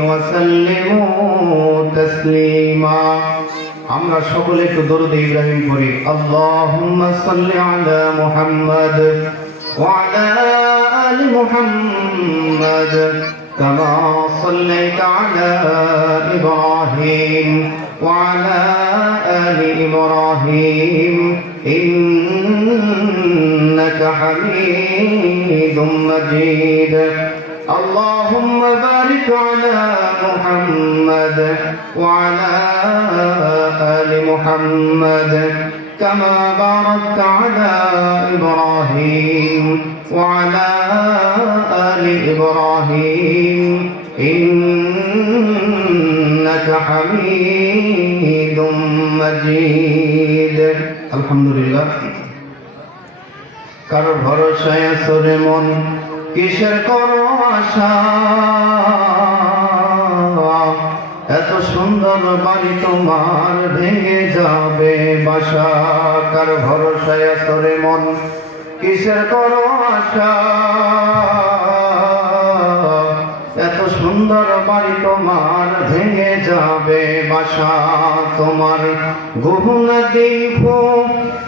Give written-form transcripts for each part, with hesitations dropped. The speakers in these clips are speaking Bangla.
وسلموا تسليما আমরা সকলে একটু দরুদ ইব্রাহিম পড়ি আল্লাহুম্মা সাল্লি আলা মুহাম্মাদ ওয়া আলা আলি মুহাম্মাদ কামা সাল্লাইতা আলা ইব্রাহিম ওয়া আলা আলি ইব্রাহিম ইন্নাকা হামিদুম মাজিদ اللهم بارك على محمد وعلى آل محمد كما باركت على إبراهيم وعلى آل إبراهيم إنك حميد مجيد الحمد لله কারো ভরসায় আসরে মন কিসের করো আশা এত সুন্দর বাড়ি তোমার ভেঙে যাবে বাসা কার ভরসায় আসরে মন কিসের করো আশা এত সুন্দর বাড়ি তোমার ভেঙে যাবে বাসা তোমার গহনা দীপ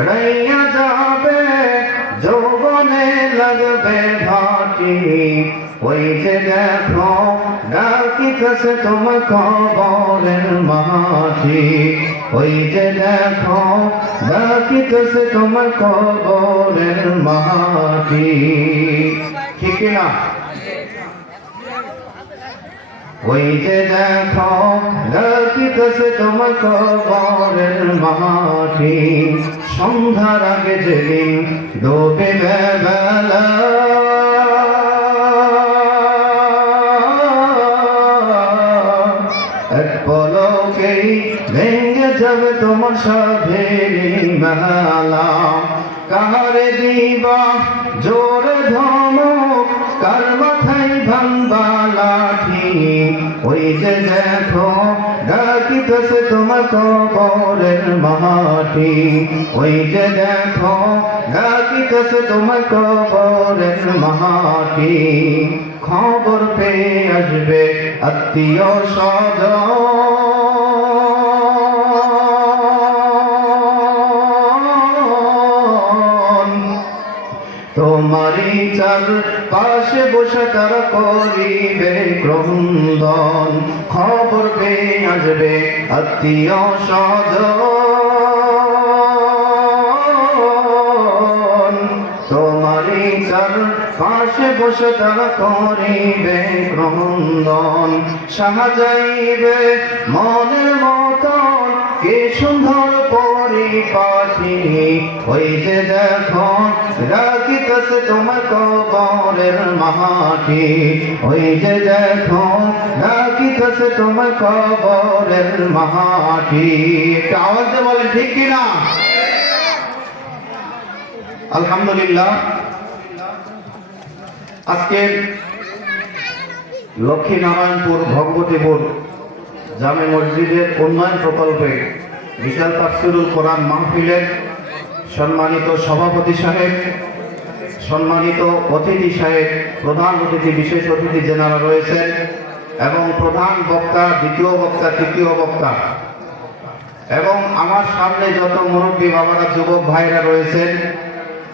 রাইয়া যাবে যৌবনে লাগবে ভাটি ওই যে দেখো ডাকিতেছে তোমার কবরের মাটি ওই যে দেখো ডাকিতেছে তোমার কবরের মাটি ঠিক না ওই যে দেখো ডাকিতেছে তোমার কবরের মাটি সন্ধ্যার আগে যেদিন ডোবে বেলা এক পলকেই ভেঙে যাবে তোমার সাধের মেলা কাহারে দিবা জোরে ধমক কার মাথায় ভাঙবা লাঠি ওই যে দেখো ডাকিতেছে তোমার কবরের মাটি ওই যে দেখো ডাকিতেছে তোমার কবরের মাটি খবর পেয়ে আসবে আত্মীয় স্বজন তোমারই চার পাশে বসে তারা করিবে ক্রন্দন খবর পেয়ে আসবে আত্মীয় স্বজন তোমারই চার পাশে বসে তারা করিবে ক্রন্দন সাজাইবে মনের মতন কি সুন্দর পরিপাটি ওই যে দেখো রাখিতেছে তোমার কবরের মাটি ওই যে দেখো রাখিতেছে তোমার কবরের মাটি আওয়াজ বলে ঠিক কিনা আলহামদুলিল্লাহ আজকে লক্ষ্মীনারায়ণপুর ভগবতীপুর জামে মসজিদের উন্নয়ন প্রকল্পে বিশাল তাফসিরুল কোরআন মাহফিলের সম্মানিত সভাপতি সাহেব সম্মানিত অতিথি সাহেব প্রধান অতিথি বিশেষ অতিথি যেনারা রয়েছেন এবং প্রধান বক্তা দ্বিতীয় বক্তা তৃতীয় বক্তা এবং আমার সামনে যত মুরব্বী বাবারা যুবক ভাইরা রয়েছেন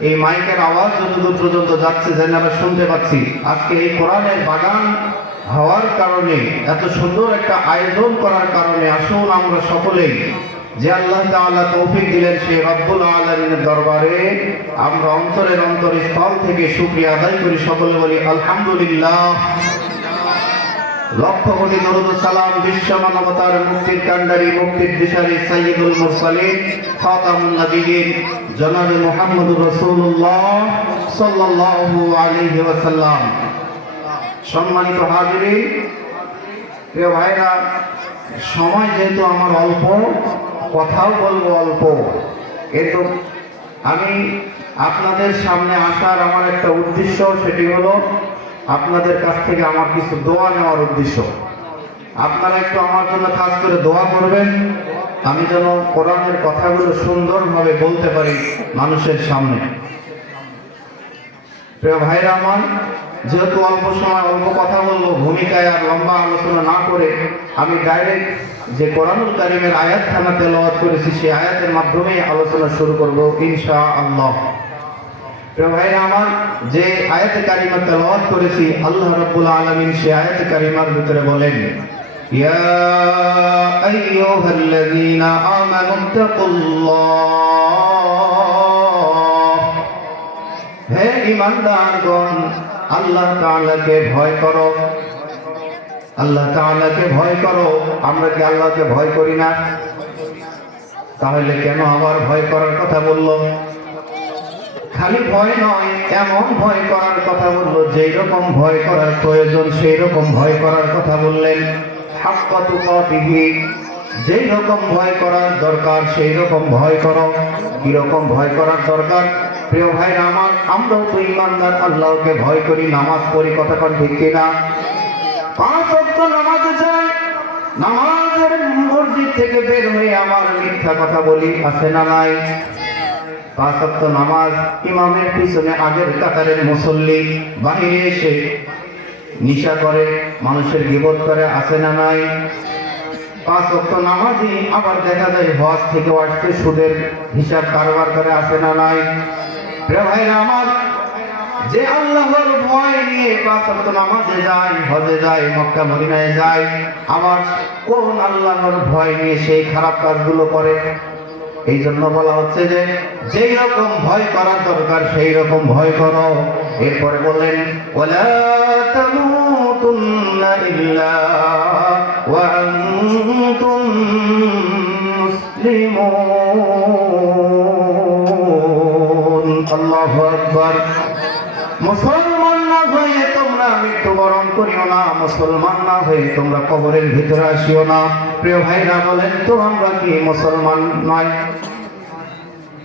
এই মাইকের আওয়াজ যতদূর পর্যন্ত যাচ্ছে যেনারা শুনতে পাচ্ছি আজকে এই কোরআনের বাগান হওয়ার কারণে এত সুন্দর একটা আয়োজন করার কারণে আসুন আমরা সকলেই যে আল্লাহ তাআলা তৌফিক দিলেন সেই রব্বুল আলামিনের দরবারে আমরা অন্তরের অন্তরস্থল থেকে শুকরিয়া আদায় করি সকলে বলি আলহামদুলিল্লাহ লক্ষ কোটি দরুদ ও সালাম বিশ্ব মানবতার মুক্তির কান্ডারি মুক্তির দিশারি সাইয়্যিদুল মুরসালিন খাতামুন নবিয়্যিন জনাবে মুহাম্মদুর রাসূলুল্লাহ সাল্লাল্লাহু আলাইহি ওয়াসাল্লাম সম্মানিত হাজিরিন প্রিয় ভাইরা সময় যেহেতু আমার অল্প কথাও বলবো অল্প কিন্তু আমি আপনাদের সামনে আসার আমার একটা উদ্দেশ্য সেটি হলো আপনাদের কাছ থেকে আমার কিছু দোয়া নেওয়ার উদ্দেশ্য আপনারা একটু আমার জন্য খাস করে দোয়া করবেন আমি যেন কোরআনের কথাগুলো সুন্দরভাবে বলতে পারি মানুষের সামনে প্রিয় ভাইরা আমার, যেহেতু অল্প সময় অল্প কথা বলবো, ভূমিকায় আর লম্বা আলোচনা না করে আমি ডাইরেক্ট যে কোরআনুল কারীমের আয়াতখানা তেলাওয়াত করেছি সেই আয়াতের মাধ্যমে আলোচনা শুরু করব ইনশাআল্লাহ। প্রিয় ভাইরা আমার, যে আয়াতে কারিমা তেলাওয়াত করেছি আল্লাহ রাব্বুল আলামিন সেই আয়াতে কারিমার ভিতরে বলেন, ইয়া আইয়ুহাল্লাযীনা আমানুত্তাকুল্লাহ, হে ঈমানদারগণ আল্লাহ তাআলাকে ভয় করো, আল্লাহ তাআলাকে ভয় করো। আমরা কি আল্লাহকে ভয় করি না? তাহলে কেন আবার ভয় করার কথা বললো? খালি ভয় নয়, এমন ভয় করার কথা বললো যেই রকম ভয় করার প্রয়োজন সেই রকম ভয় করার কথা বললেন। হাক্কা তুকাতিহি, যেই রকম ভয় করার দরকার সেই রকম ভয় করো। কি রকম ভয় করার দরকার? প্রিয় ভাইরা আমার, আমরাও তো ঈমানদার, আল্লাহকে ভয় করি, নামাজ পড়ি, কথা কোন ঠিক কিনা? 5 ওয়াক্ত নামাজে যাই, নামাজের মসজিদ থেকে বের হয়ে আমার মিথ্যা কথা বলি, আছে না নাই? 5 ওয়াক্ত নামাজ, ইমামের পিছনে আগের কাতারের মুসল্লি, বাহিরে এসে নিশা করে, মানুষের গীবত করে, আছে না নাই? 5 ওয়াক্ত নামাজই আবার দেখা যায় হজ থেকে আসতে সুদের হিসাব কারবার করে, আছে না নাই? প্রিয় ভাইরা আমার, যে আল্লাহর ভয় নিয়ে 5 ওয়াক্ত নামাজে যায়, হজে যায়, মক্কা মদিনায় যায়, আবার কোন আল্লাহর ভয় নিয়ে সেই খারাপ কাজগুলো করে? এই জন্য বলা হচ্ছে যে যেই রকম ভয় করার দরকার সেই রকম ভয় করো। এরপরে বললেন, ওয়ালা তামুতুন্না ইল্লা ওয়া আনতুম মুসলিমুন। আল্লাহু আকবার। মুসলমান না হয়ে তোমরা মৃত্যুবরণ করিও না, মুসলমান না হয়ে তোমরা কবরের ভিতরে আসিও না। প্রিয় ভাইরা বলেন তো, আমরা কি মুসলমান নয়?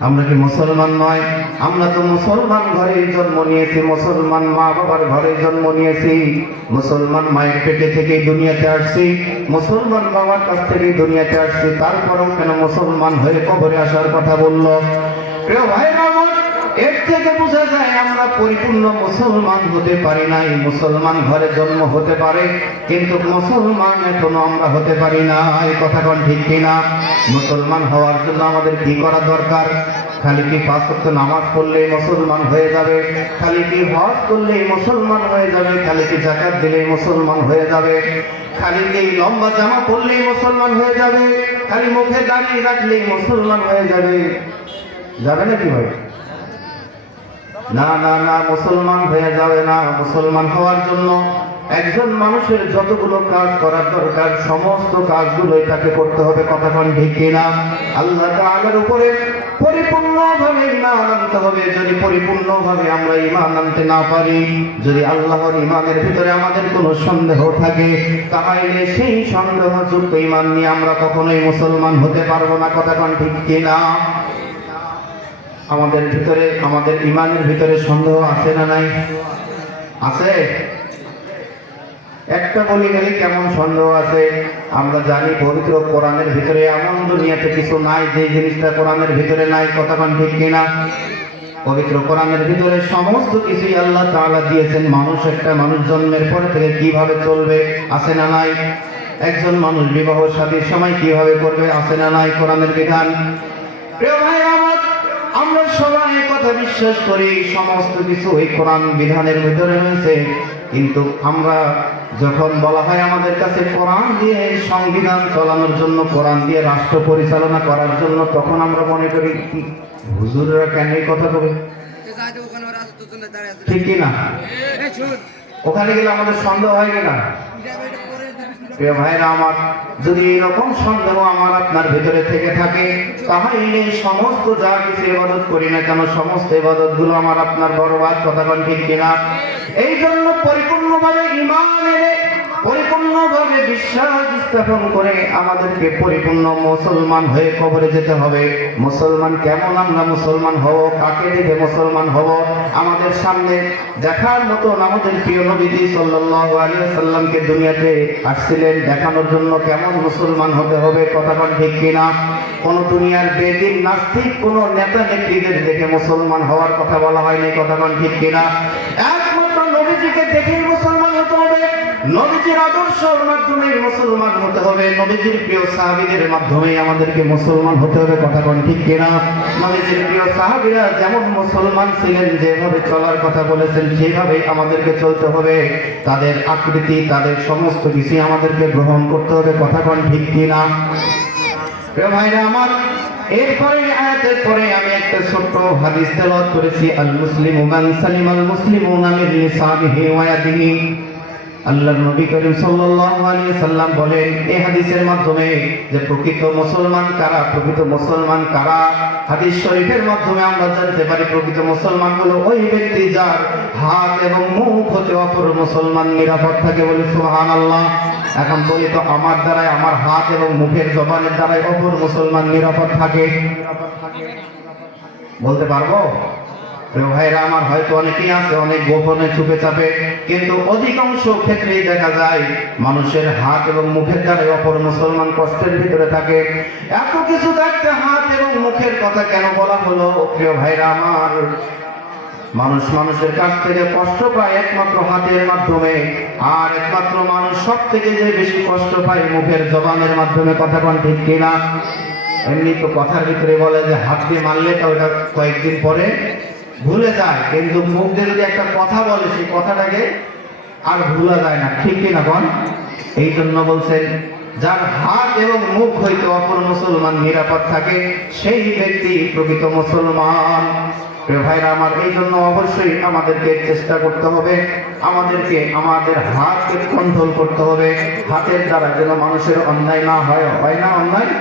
আমরা কি মুসলমান নয়? আমরা তো মুসলমান ঘরে জন্ম নিয়েছি, মুসলমান মা বাবার ঘরে জন্ম নিয়েছি, মুসলমান মায়ের পেটে থেকে দুনিয়াতে আসছি, মুসলমান বাবার কাছ থেকে দুনিয়াতে আসছি, তারপরেও কেন মুসলমান হয়ে কবরে আসার কথা বললো? প্রিয় ভাইরা আমার, এর থেকে বোঝা যায় আমরা পরিপূর্ণ মুসলমান হতে পারি নাই। মুসলমান ঘরে জন্ম হতে পারে, কিন্তু মুসলমান এখনো আমরা হতে পারি না। এই কথা কোন ঠিক কিনা? মুসলমান হওয়ার জন্য আমাদের কি করা দরকার? খালি কি 5 ওয়াক্ত নামাজ পড়লেই মুসলমান হয়ে যাবে? খালি কি হজ করলেই মুসলমান হয়ে যাবে? খালি কি যাকাত দিলেই মুসলমান হয়ে যাবে? খালি কি লম্বা জামা পরলেই মুসলমান হয়ে যাবে? খালি মুখে দাড়ি রাখলেই মুসলমান হয়ে যাবে? যাবে নাকি ভাই? না না না, মুসলমান হয়ে যাবে না। মুসলমান হওয়ার জন্য একজন মানুষের যতগুলো কাজ করার দরকার সমস্ত কাজগুলোই তাকে করতে হবে, কথা কোন ঠিক কিনা? আল্লাহ তাআলার উপরে পরিপূর্ণভাবে ঈমান আনতে হবে। যদি পরিপূর্ণভাবে আমরা ঈমান আনতে না পারি, যদি আল্লাহর ঈমানের ভিতরে আমাদের কোনো সন্দেহ থাকে, তাহলে সেই সন্দেহযুক্ত ঈমান নিয়ে আমরা কখনোই মুসলমান হতে পারবো না, কথা কোন ঠিক কিনা? আমাদের ভিতরে, আমাদের ঈমানের ভিতরে সন্দেহ আছে না নাই? আছে? একটা বলি গেলে কেমন সন্দেহ আছে? আমরা জানি পবিত্র কোরআনের ভিতরে এমন দুনিয়াতে কিছু নাই যে জিনিসটা কোরআনের ভিতরে নাই, কথা কোন ঠিক কিনা? পবিত্র কোরআনের ভিতরে সমস্ত কিছুই আল্লাহ তাআলা দিয়েছেন। মানুষ, একটা মানুষ জন্মের পরে থেকে কিভাবে চলবে, আছে না নাই? একজন মানুষ বিবাহ শাদীর সময় কিভাবে করবে, আছে না নাই কোরআনের বিধান? প্রিয় ভাই আমার, আমরা সবাই কথা বিশ্বাস করি, সমস্ত কিছু এই কোরআন বিধানের ভিতরে রয়েছে, কিন্তু আমরা যখন বলা হয় আমাদের কাছে কোরআন দিয়ে সংবিধান চালানোর জন্য, কোরআন দিয়ে রাষ্ট্র পরিচালনা করার জন্য, তখন আমরা মনে করি কি হুজুররা কেন এই কথা বলে, ঠিক কিনা? ওখানে গেলে আমাদের সন্দেহ হয় কিনা? প্রিয় ভাইরা আমার, যদি এরকম সন্দেহ আমার আপনার ভিতরে থেকে থাকে, তাহলে সমস্ত যা কিছু ইবাদত করি না কেন সমস্ত ইবাদত গুলো আমার আপনার বরবাদ, কথা কোন ঠিক কিনা? এই জন্য পরিপূর্ণভাবে ঈমান এনে পরিপূর্ণভাবে বিশ্বাস স্থাপন করে আমাদেরকে পরিপূর্ণ মুসলমান হয়ে কবরে যেতে হবে। মুসলমান কেমন আমরা মুসলমান হব, কাকে দেখে মুসলমান হব? আমাদের সামনে দেখার মতো আমাদের প্রিয় নবীজি সাল্লাল্লাহু আলাইহি ওয়াসাল্লামকে দুনিয়াতে আসছিলেন দেখানোর জন্য কেমন মুসলমান হতে হবে, কথা বল ঠিক কিনা? কোন দুনিয়ার বেদিন নাস্তিক কোন নেতা নেত্রীদের দেখে মুসলমান হওয়ার কথা বলা হয়নি, কথা বল ঠিক কিনা? একমাত্র নবীজিকে দেখেই মুসলমান হতে হবে, নবীজির আদর্শের মাধ্যমে মুসলমান হতে হবে, নবীজির প্রিয় সাহাবীদের মাধ্যমে আমাদেরকে মুসলমান হতে হবে, কথা বল ঠিক কিনা? নবীজির প্রিয় সাহাবীরা যেমন মুসলমান ছিলেন, যেভাবে চলার কথা বলেছেন সেইভাবেই আমাদেরকে চলতে হবে। তাদের আকৃতি, তাদের সমস্ত কিছু আমাদেরকে গ্রহণ করতে হবে, কথা বল ঠিক কিনা? প্রিয় ভাইরা আমার, এরপরে আয়াতের পরে আমি একটা ছোট্ট হাদিস তেলাওয়াত করেছি, আল মুসলিমু মান সালিমাল মুসলিমুনা মিন লিসানিহি ওয়া ইয়াদিহি। আল্লাহর নবী করিম সাল্লাল্লাহু আলাইহি সাল্লাম বলেন এই হাদিসের মাধ্যমে যে প্রকৃত মুসলমান কারা, প্রকৃত মুসলমান কারা, হাদিস শরীফের মাধ্যমে আমরা জানতে পারি প্রকৃত মুসলমান হলো ওই ব্যক্তি যার হাত এবং মুখ হতে অপর মুসলমান নিরাপদ থাকে, বলি সুবহানাল্লাহ। এখন বলি তো আমার দ্বারাই, আমার হাত এবং মুখের জবানের দ্বারাই অপর মুসলমান নিরাপদ থাকে? বলতে পারবো? ভাইরা আমার, হয়তো অনেকেই আছে অনেক গোপনে চুপে চাপে, কিন্তু অধিকাংশ ক্ষেত্রেই দেখা যায় মানুষের হাত এবং মুখের দ্বারাই অপর মুসলমান কষ্টের ভিতরে থাকে। এত কিছু থাকতে হাত এবং মুখের কথা কেন বলা হলো? প্রিয় ভাইরা আমার, মানুষ মানুষের কাছ থেকে কষ্ট পায় একমাত্র হাতের মাধ্যমে, আর একমাত্র মানুষ সব থেকে যে বেশি কষ্ট পায় মুখের জবানের মাধ্যমে, কথা কোন ঠিক কিনা? এমনি তো কথার ভিতরে বলে যে হাত দিয়ে মারলে তো ওটা কয়েকদিন পরে ভুলে যায়, কিন্তু মুখ দিয়ে যদি একটা কথা বলে সেই কথাটাকে আর ভুলা যায় না, ঠিক কিনা বল? এই জন্য বলছেন যার হাত এবং মুখ হইতে অপর মুসলমান নিরাপদ থাকে সেই ব্যক্তি প্রকৃত মুসলমান। প্রিয় ভাইরা আমার, এই জন্য অবশ্যই আমাদেরকে চেষ্টা করতে হবে, আমাদেরকে আমাদের হাতকে কন্ট্রোল করতে হবে। হাতের দ্বারা যেন মানুষের অন্যায় না হয়, হয় না অন্যায়?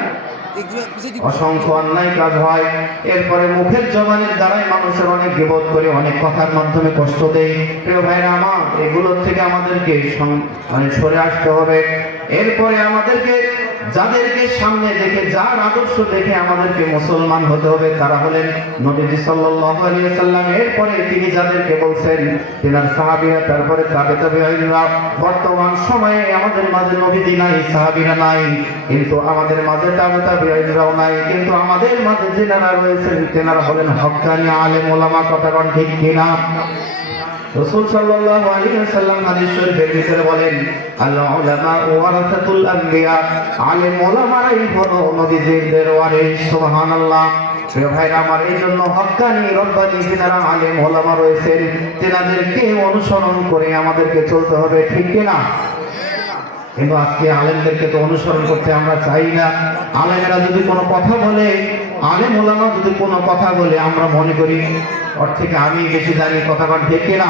অসংখ্য অন্যায় কাজ হয়। এরপরে মুখের জবানের দ্বারাই মানুষের অনেক বিপদ করে, অনেক কথার মাধ্যমে কষ্ট দেয়। প্রিয় ভাইরা আমার, এগুলোর থেকে আমাদেরকে সরে আসতে হবে। এরপরে আমাদেরকে যাদেরকে সামনে দেখে, যার আদর্শ দেখে আমাদেরকে মুসলমান হতে হবে তারা হলেন নবীজি সাল্লাল্লাহু আলাইহি ওয়াসাল্লাম। এরপরে তিনি যাদেরকে বলছেন তিনার সাহাবীরা, তারপরে তাবেঈনরা। বর্তমান সময়ে আমাদের মাঝে নবীজি নাই, সাহাবীরা নাই, কিন্তু আমাদের মাঝে তাবেঈনরাও নাই, কিন্তু আমাদের মাঝে যিনারা রয়েছেন তিনারা হলেন হক্কানি আলেম ওলামা, কথা কোন ঠিক কিনা? রাসূল সাল্লাল্লাহু আলাইহি ওয়াসাল্লাম হাদিস শরীফের ভিতরে বলেন আল উলামা ওয়ারাসাতুল আম্বিয়া, আলেম ওলামারাই হলো নবীদের ওয়ারিস, সুবহানাল্লাহ। প্রিয় ভাইরা আমার, এই জন্য হক্কানি রব্বানি যিনারা আলেম ওলামা রয়েছেন তিনাদেরকে অনুসরণ করে আমাদেরকে চলতে হবে, ঠিক কিনা? কিন্তু আজকে আলেমদেরকে তো অনুসরণ করতে আমরা চাই না। আলেমেরা যদি কোনো কথা বলে, আলেম ওলামা যদি কোনো কথা বলে, আমরা মনে করি ওর থেকে আমি বেশি জানি, কথা বল ঠিক কিনা?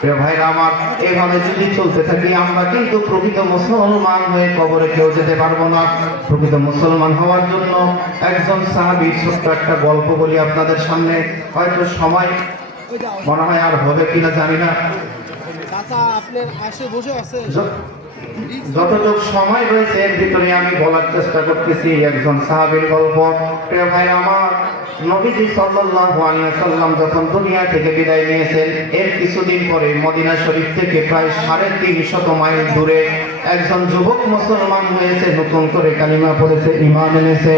প্রিয় ভাইরা আমার, এভাবে যদি চলতে থাকি আমরা কিন্তু প্রকৃত মুসলমান হয়ে কবরে কেউ যেতে পারবো না। প্রকৃত মুসলমান হওয়ার জন্য একজন সাহাবী, ছোট্ট একটা গল্প বলি আপনাদের সামনে, হয়তো সময় মনে হয় আর হবে কিনা জানি না, যতটুকু সময় রয়েছে এর ভিতরে আমি বলার চেষ্টা করতেছি একজন সাহাবীর গল্প। প্রিয় ভাই আমার, নবীজি সাল্লাল্লাহু আলাইহি ওয়াসাল্লাম যখন দুনিয়া থেকে বিদায় নিয়েছেন, এর কিছুদিন পরে মদিনা শরীফ থেকে প্রায় 350 মাইল দূরে একজন যুবক মুসলমান হয়েছে, নতুন করে কালিমা পড়েছে, ঈমান এনেছে।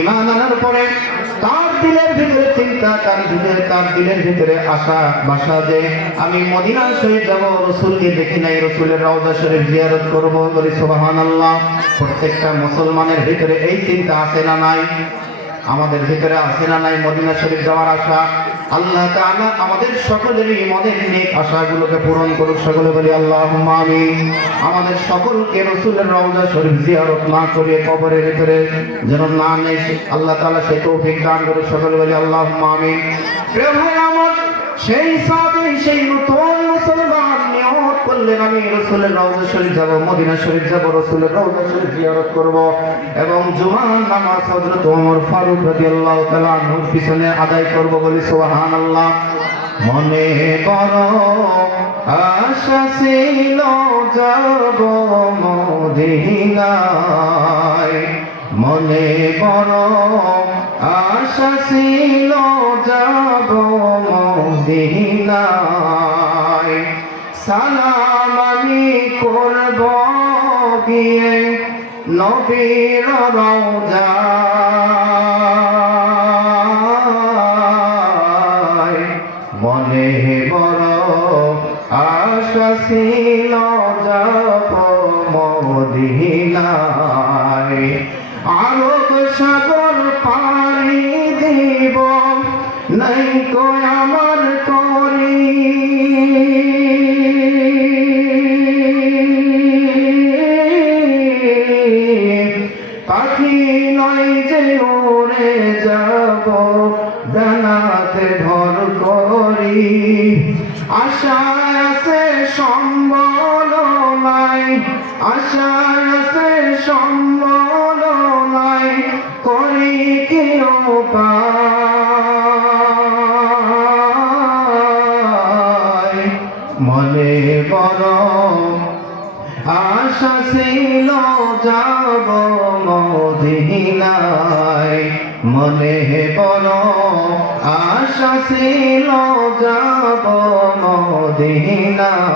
ঈমান আনার পরে তার দিলের ভিতরে চিন্তা, তার দিলের ভিতরে আশা বাসা যে আমি মদিনা শরীফ যাব, রাসূলকে দেখি নাই, রাসূলের রওজা শরীফ জিয়ারত করব, বলি সুবহানাল্লাহ। প্রত্যেকটা মুসলমানের ভিতরে এই চিন্তা আছে না নাই? আমাদের ভিতরে আছে না নাই মদিনা শরীফ যাওয়ার আশা? আল্লাহ তাআলা আমাদের সকলেরই মনের নেক আশাগুলোকে পূরণ করুক, সকলে বলি আল্লাহুম্মা আমিন। আমাদের সকলকে রাসূলের রওজা শরীফ জিয়ারত না করে কবরের ভিতরে যেন না নেই, আল্লাহ তাআলা সেই তৌফিক দান করুক, সকলে বলি আল্লাহুম্মা আমিন। প্রিয় ভাই আমার, সেই সাহাবী, সেই নতুন মুসলমান নিয়ত করলেন আমি রাসূলের রওজা শরীফ যাব, মদিনা শরীফ যাব, রাসূলের রওজা শরীফ জিয়ারত করব এবং জুমার নামাজ হযরত ওমর ফারুক রাদিয়াল্লাহু তাআলা আনহুর পিছনে আদায় করব, বলি সুবহানাল্লাহ। মনে বড় আশা ছিল যাব মদিনায়, মনে বড় আশা ছিল যাব মদিনায়। সালাম আমি করব গিয়ে নবীর রওজায়, মনে বড় আশা ছিল যাব মদিনায়। আরব সাগর পাড়ি দিব নাই তো আমার করি, পাখি নয় যে উড়ে যাব ডানাতে ভর করি। আশায় আছে সম্বল নাই, আশায় আছে সম্বল নাই, করি কি উপায়। মনে বড় আশা ছিল যাব মদিনায়, মনে বড় আশা ছিল যাব মদিনায়।